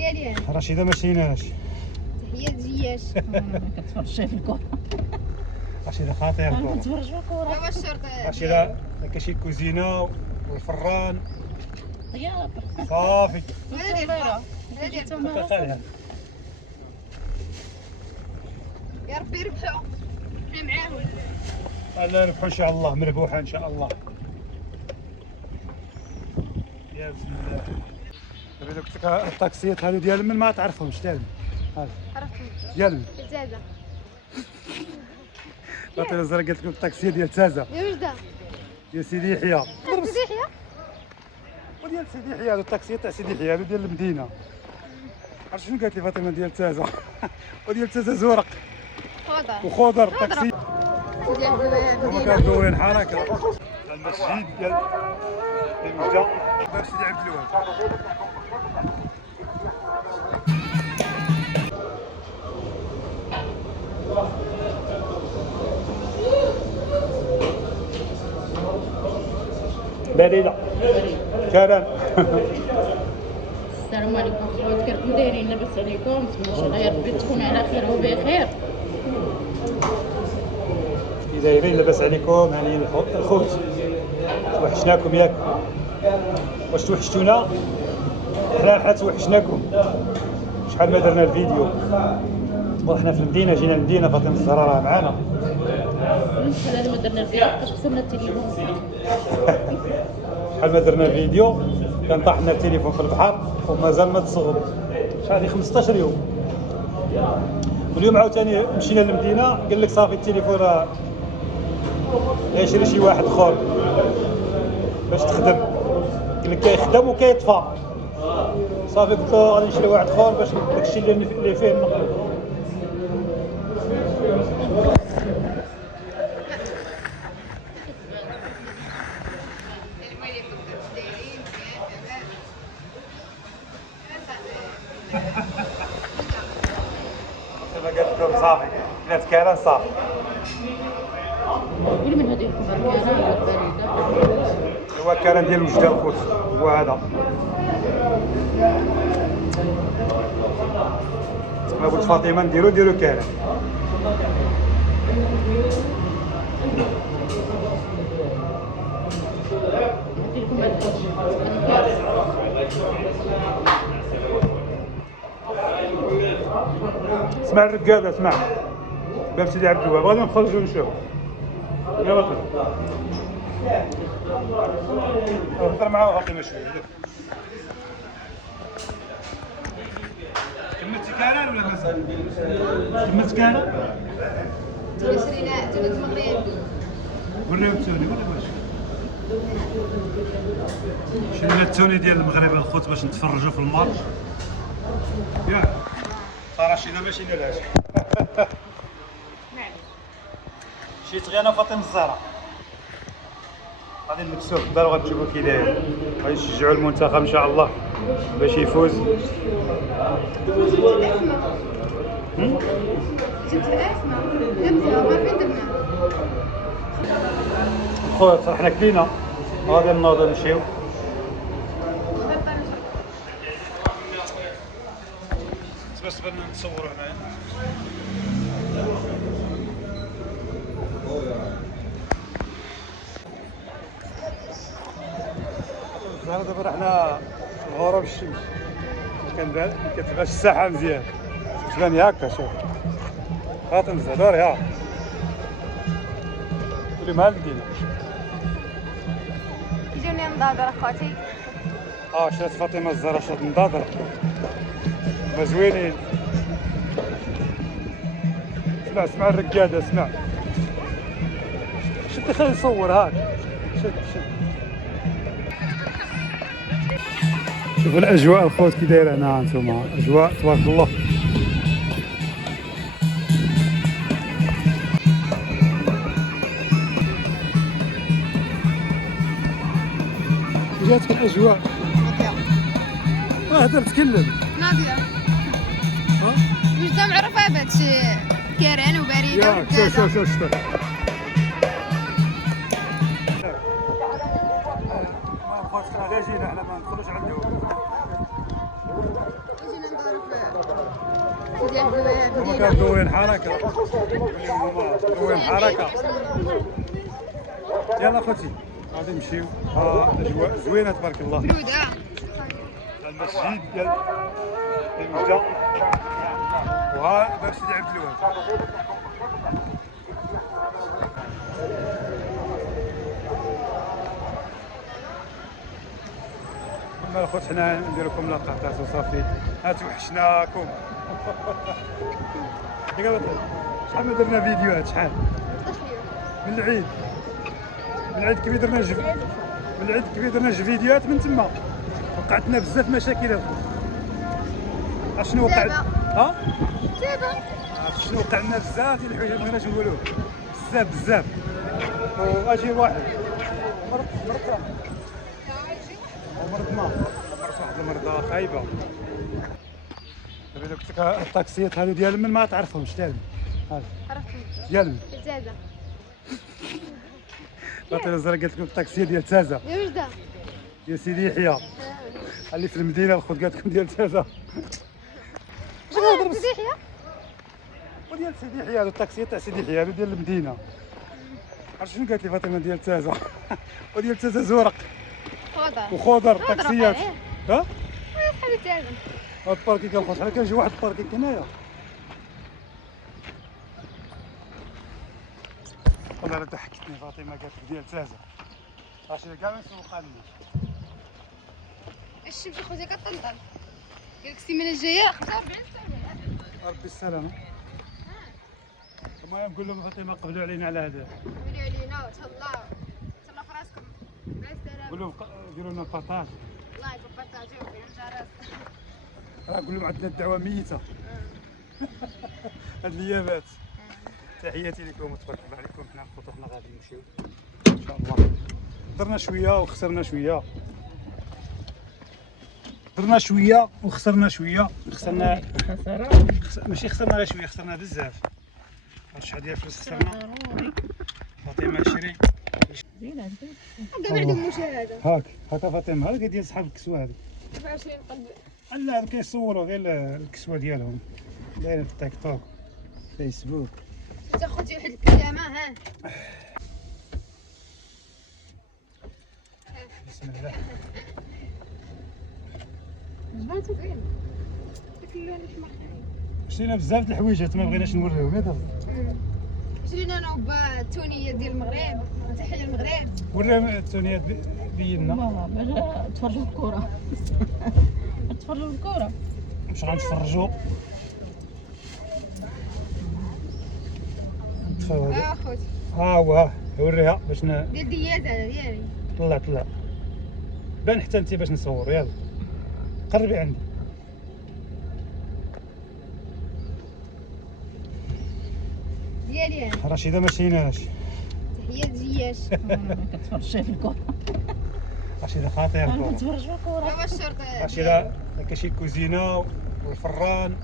ديالي انا رشيده ما شريناش. تحيه لجياش. ما كتفرجش في الكره. رشيده خاطير انا الكره. كنتفرج في الكره. هو الشرط رشيده كاين شي كوزينه والفران يا صافي. هذا ديال بابا. هذا ديال بابا. عليها. يا ربي يربحوا حنا معاهم. الله يربحوا ان شاء الله، مربوحه ان شاء الله. يا بسم الله. دابا قلت لك الطاكسيات هادو ديال من ما تعرفهمش ديال من عرفتهم ديال من تازا فاطمه الزرقاء قالت لكم الطاكسيه ديال تازا ديال وجده ديال سيدي يحيى سيدي يحيى وديال سيدي يحيى. هادو الطاكسيه تاع سيدي يحيى هادو ديال المدينه. عرفت شنو قالت لي فاطمه؟ ديال تازا وديال تازا زورق خضر وخضر الطاكسي ديال الزوايا هما كانوا وين حركه. المسجد ديال وجده باب سيدي عبد الوهاب. بريدة كرم. السلام عليكم اخوات، كيفكم دايرين؟ لاباس عليكم؟ ان شاء الله يا ربي تكونوا على خير وبخير. كي دايرين؟ لاباس عليكم؟ هانيين الخوت، توحشناكم ياك؟ واش توحشتونا؟ حنا توحشناكم. شحال ما درنا الفيديو وحنا في المدينه، جينا المدينه فاطمه الزهراء راه معانا. شحال هذا ما درنا الفيديو باش خسرنا التليفون. شحال ما درنا الفيديو كان طاح لنا التليفون في البحر ومازال ما تصغر. شحال 15 يوم. واليوم عاوتاني مشينا للمدينه قال لك صافي التليفون راه يشري شي واحد اخر باش تخدم. قال لك كيخدم وكيطفى. صافي قلت له غادي نشري واحد اخر باش داكشي اللي فيه نقلب. كما قالت لكم صافي كلات كان صافي. قولي من هذه الكره هو كان ديال وجده الخوت هو هذا. ما قلت فاطمه نديرو كان. اسمع الرجال، اسمع باب سيدي عبد الوهاب غادي نخرجوا نشوف. يلا طلع هضر معاه فاطمه شويه. كملتي كان ولا مازال؟ كملت كان؟ شرينا تونس مغرب وريهم التوني ولا واش؟ شرينا التوني ديال المغرب الخوت باش نتفرجوا في الماتش. ياك صراحه شينا ما شينالاش. شيت غير انا فاطمه الزهراء غادي نلبسوه في الدار وغتشوفوا كي داير. غادي نشجعوا المنتخب ان شاء الله باش يفوز. جبت الاسماء جبتها ما فين درنا خويا صراحه حنا كلينا غادي نوضوا نمشيو. بس بدنا نتصوروا هنايا. دابا راه حنا في غروب الشمس ما كتبانش الساحه مزيان. تبان هكا شوف فاطمه الزهراء يا ولي مع المدينه. يجوني نضادر اخواتي. شرات فاطمه الزهراء شرات نضادر هما زوينين. اسمع الرقاده اسمع. شد خلينا نصور هاك. شد شوفوا الاجواء الخوت كي دايره هنا. انتم اجواء تبارك الله. جاتك الاجواء. هدر تكلم. ناضيه وجده معروفه بهادشي كيران وبريده وكذا. شوف ما جينا حنا ما ندخلوش عندهم. هما كندوين حركة كندوين حركة. يلا خوتي غادي نمشيو. الأجواء زوينة تبارك الله. برودة. المسجد ديال المجا وها دار سيدي عبد الوهاب. كما الخوت حنا ندير لكم لقطات وصافي. توحشناكم. شحال ما درنا فيديوهات شحال من العيد. من العيد كبير درنا من العيد كبير درنا فيديوهات من تما. وقعت لنا بزاف مشاكل الخوت. شنو وقع؟ شنو وقع لنا بزاف ديال الحوايج ما بغيناش نقولوه. بزاف واجي واحد مرض واحد المرضى خايبه. دابا قلت لك الطاكسيات هادو ديال من ما تعرفهمش تاعي. عرفتهم. ديال تازة. باطل الزرق قالت لكم الطاكسيه ديال تازه. يا وجدة. ديال سيدي يحيى اللي في المدينه. الخوت قالت لكم ديال تازه. سيدي يحيى. وديال سيدي يحيى هادو الطاكسيه تاع سيدي يحيى هادو ديال المدينه. عرفت شنو قالت لي فاطمه؟ ديال تازه. وديال تازه زورق وخضر الطاكسيات. بحال تازة. هاد الباركينغ الخوت حنا كنجي واحد الباركينغ هنايا. والله لا ضحكتني فاطمه قالت لك ديال تازه. عرفتي كاع ما سوقها لنا. الشمس خوتي كطنطن. قال لك السيمانه الجايه 45 سنه. ربي السلامه. المهم نقول لهم فاطمه قبلوا علينا على هذا. قولوا علينا وتهلاو. تهلاو في راسكم. مع السلامه. قول لهم ديروا لنا البارطاج. الله يبارطاجيو بين الجرس. قول لهم عندنا الدعوه ميته. هاد الايامات. تحياتي لكم وتبارك الله عليكم. حنا الخطوط حنا غادي نمشيو ان شاء الله. درنا شويه وخسرنا شويه. درنا شويه وخسرنا شويه. خسرنا ماشي خسرنا غير شويه، خسرنا بزاف. عرفت شحال ديال الفلوس خسرنا؟ فاطمه شري زينه هذا بعد المشاهده. هاكا فاطمه هاكا ديال صحاب الكسوه هذو. 27 قلب. لا هادو كيصوروا غير الكسوه ديالهم دايره في التيك توك فيسبوك. انت خوتي واحد الكلامه ها. بسم الله. جبانتو زين. داك اللون الاحمر. شرينا بزاف د الحويجات ما بغيناش نوريهم ياك. شرينا انا وبا التونيه ديال المغرب. تحيه المغرب. وريهم التونيات بينا. ماما تفرجوا في الكره. تفرجوا في الكره. واش غنتفرجوا؟ نتفرجوا. خوتي. هو وريها باش ديال ديازه ديالي. طلع بان حتى انت باش نصور. يلا قربي عندي. ديالي انا. رشيده ما شيناش. تحيه الجياش. ما كتفرجش في الكره. رشيده خطير ما الكره. كتفرجش في الكره. هو الشرطه. رشيده كاين شي كوزينه والفران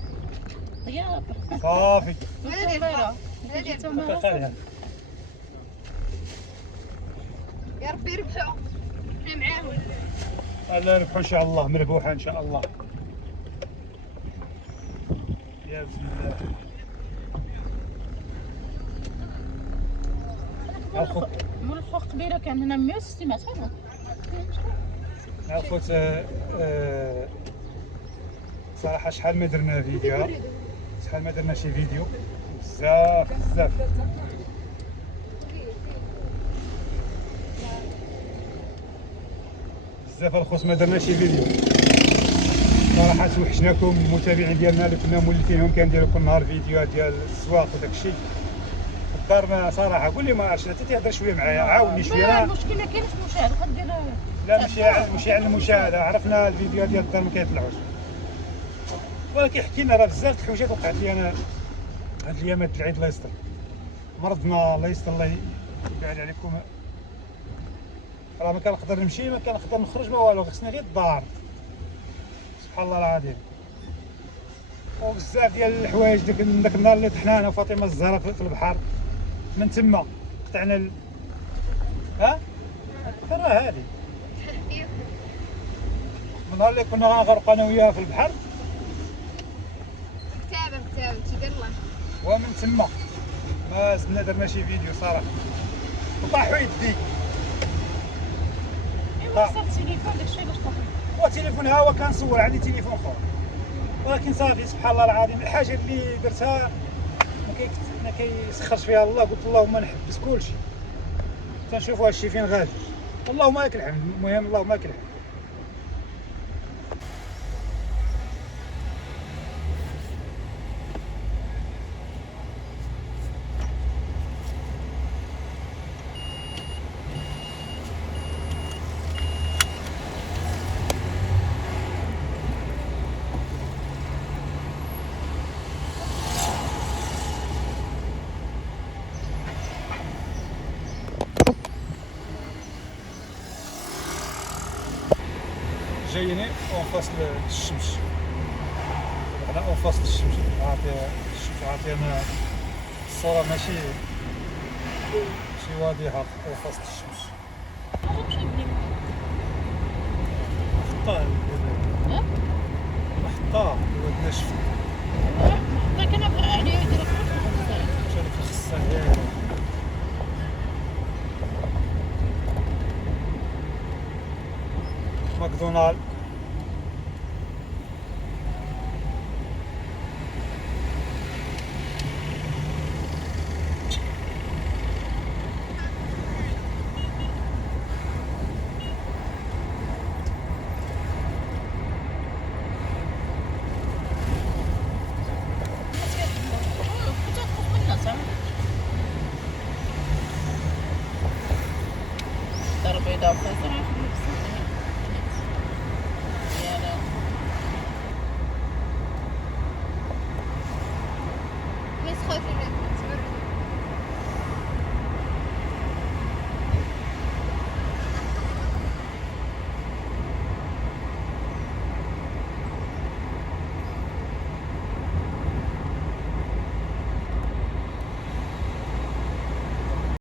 طياب. صافي. هذا ديال خليها. يا ربي يربحوا. حنا معاهم. الله يربحوا ان شاء الله. مربوحه ان شاء الله. يا بسم الله. الخوت مول الفوق قبيله كان هنا 160 ما تعرف. الخوت صراحه شحال ما درنا فيديو. شحال ما درنا شي فيديو. بزاف الخوت ما درنا شي فيديو. صراحه توحشناكم المتابعين ديالنا اللي كنا مولفينهم كنديروا كل نهار فيديوهات ديال السواق وداك الشيء. الدار صراحه قول لي ما عرفتش انت تهضر شويه معايا عاوني شويه. لا المشكل ما كاينش مشاهد كدير. لا ماشي على المشاهده. عرفنا الفيديوهات ديال الدار ما كيطلعوش. ولكن حكينا راه بزاف د الحوايج وقعت لي انا هاد الايامات العيد. الله يستر مرضنا. الله يستر. الله يبعد عليكم. راه ما كنقدر نمشي ما كنقدر نخرج ما والو. خصني غير الدار. سبحان الله العظيم. وبزاف ديال الحوايج داك النهار اللي طحنا انا وفاطمه الزهراء في البحر من تما قطعنا راه هادي من نهار اللي كنا غنغرقوا انا وياها في البحر. كتابه تيدير الله ومن تما ما زدنا درنا شي فيديو صراحه وطاحوا يدي. ايوا خصك التليفون داكشي علاش طاح. وتليفون ها هو كنصور عندي تليفون اخر، ولكن صافي سبحان الله العظيم الحاجه اللي درتها ما كيسخرش فيها الله. قلت اللهم نحبس كلشي تنشوفوا هادشي فين غادي، اللهم لك الحمد. المهم اللهم لك الحمد. جايين اون فاس الشمس، حنا اون فاس الشمس. عاطي الشمس عاطينا الصورة ماشي واضحة. اون فاس الشمس محطة محطة ودنا شفت حتى كان عليه يدير مشات في الخصة ديالي. ماكدونالد دار بيضاء وخضراء. بس خايفين